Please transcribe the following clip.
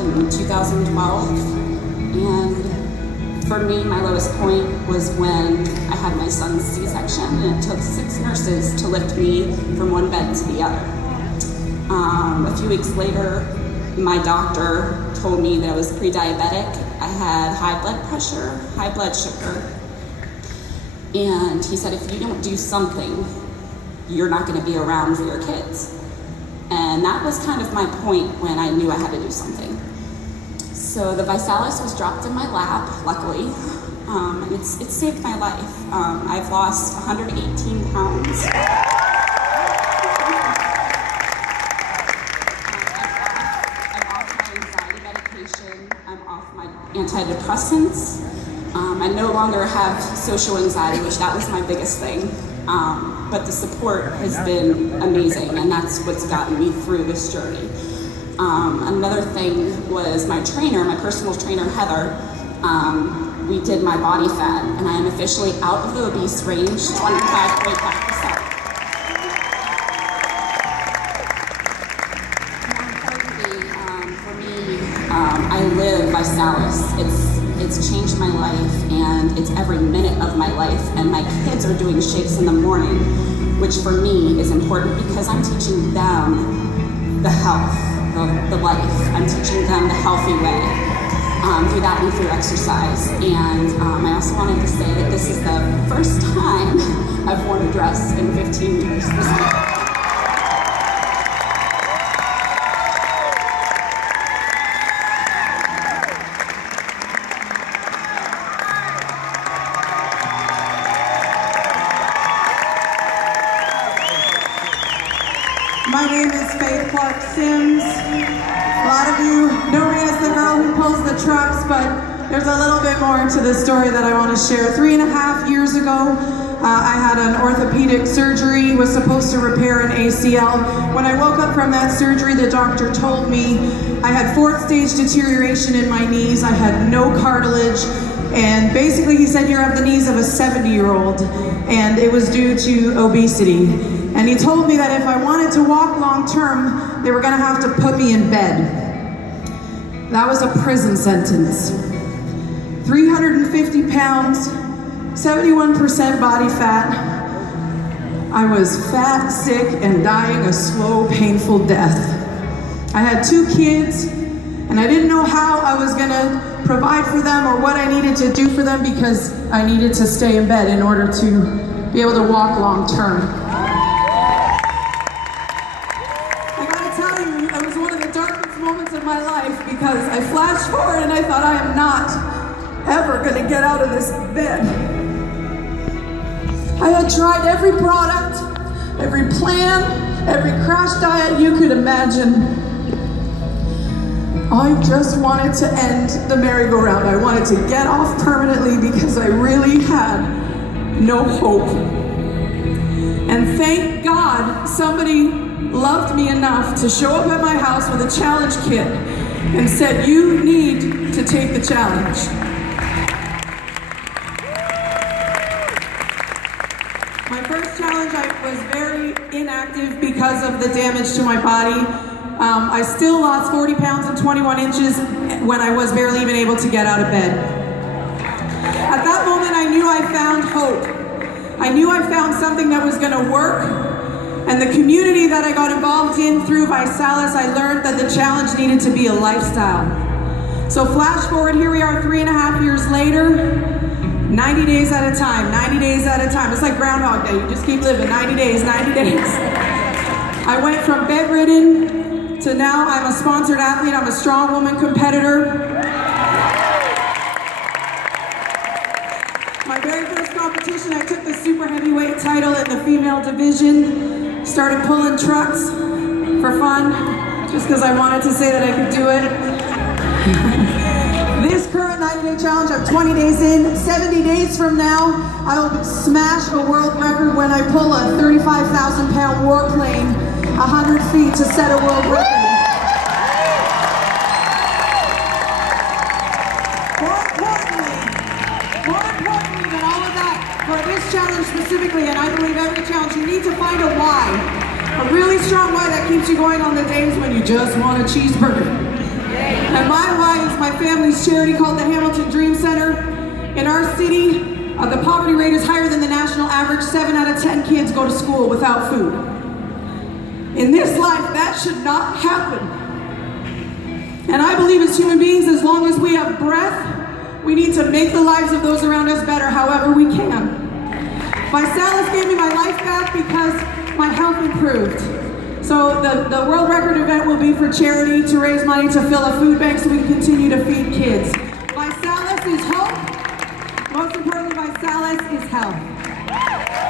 in 2012, and for me, my lowest point was when I had my son's C-section, and it took 6 nurses to lift me from one bed to the other. A few weeks later, my doctor told me that I was pre-diabetic. I had high blood pressure, high blood sugar, and he said, if you don't do something, you're not going to be around for your kids. And that was kind of my point when I knew I had to do something. So the Visalis was dropped in my lap, luckily, and it's saved my life. I've lost 118 pounds. I'm off my anxiety medication. I'm off my antidepressants. I no longer have social anxiety, which that was my biggest thing. But the support has been amazing, and that's what's gotten me through this journey. Another thing was my trainer, my personal trainer, Heather. We did my body fat, and I am officially out of the obese range, 25.5%. More importantly, for me, I live Visalis. It's changed my life, and it's every minute of my life, and my kids are doing shakes in the morning, which for me is important because I'm teaching them the health, the life. I'm teaching them the healthy way through that and through exercise. And I also wanted to say that this is the first time I've worn a dress in 15 years this week. My name is Faith Clark Sims. A lot of you know me as the girl who pulls the trucks, but there's a little bit more to the story that I want to share. 3.5 years ago, I had an orthopedic surgery, was supposed to repair an ACL. When I woke up from that surgery, the doctor told me I had 4th stage deterioration in my knees. I had no cartilage, and basically he said, you're of the knees of a 70-year-old, and it was due to obesity. And he told me that if I wanted to walk long term, they were gonna have to put me in bed. That was a prison sentence. 350 pounds, 71% body fat. I was fat, sick, and dying a slow, painful death. I had 2 kids, and I didn't know how I was gonna provide for them or what I needed to do for them because I needed to stay in bed in order to be able to walk long term. It was one of the darkest moments of my life because I flashed forward and I thought I am not ever going to get out of this bed. I had tried every product, every plan, every crash diet you could imagine. I just wanted to end the merry-go-round. I wanted to get off permanently because I really had no hope. And thank God somebody loved me enough to show up at my house with a challenge kit and said, you need to take the challenge. My first challenge, I was very inactive because of the damage to my body. I still lost 40 pounds and 21 inches when I was barely even able to get out of bed. At that moment, I knew I found hope. I knew I found something that was going to work. And the community that I got involved in through Visalis, I learned that the challenge needed to be a lifestyle. So flash forward, here we are 3.5 years later, 90 days at a time, 90 days at a time. It's like Groundhog Day, you just keep living, 90 days, 90 days. I went from bedridden to now I'm a sponsored athlete, I'm a strong woman competitor. My very first competition, I took the super heavyweight title in the female division. Started pulling trucks for fun, just because I wanted to say that I could do it. This current 90-day challenge, I'm 20 days in. 70 days from now, I will smash a world record when I pull a 35,000-pound warplane 100 feet to set a world record. More importantly than all of that, for this challenge specifically, and I believe every challenge, you need to find a why. A really strong why that keeps you going on the days when you just want a cheeseburger. And my family's charity called the Hamilton Dream Center. In our city, the poverty rate is higher than the national average. 7 out of 10 kids go to school without food. In this life, that should not happen. And I believe as human beings, as long as we have breath, we need to make the lives of those around us better however we can. ViSalus gave me my life back because my health improved. So the world record event will be for charity to raise money to fill a food bank so we can continue to feed kids. ViSalus is hope. Most importantly, ViSalus is health.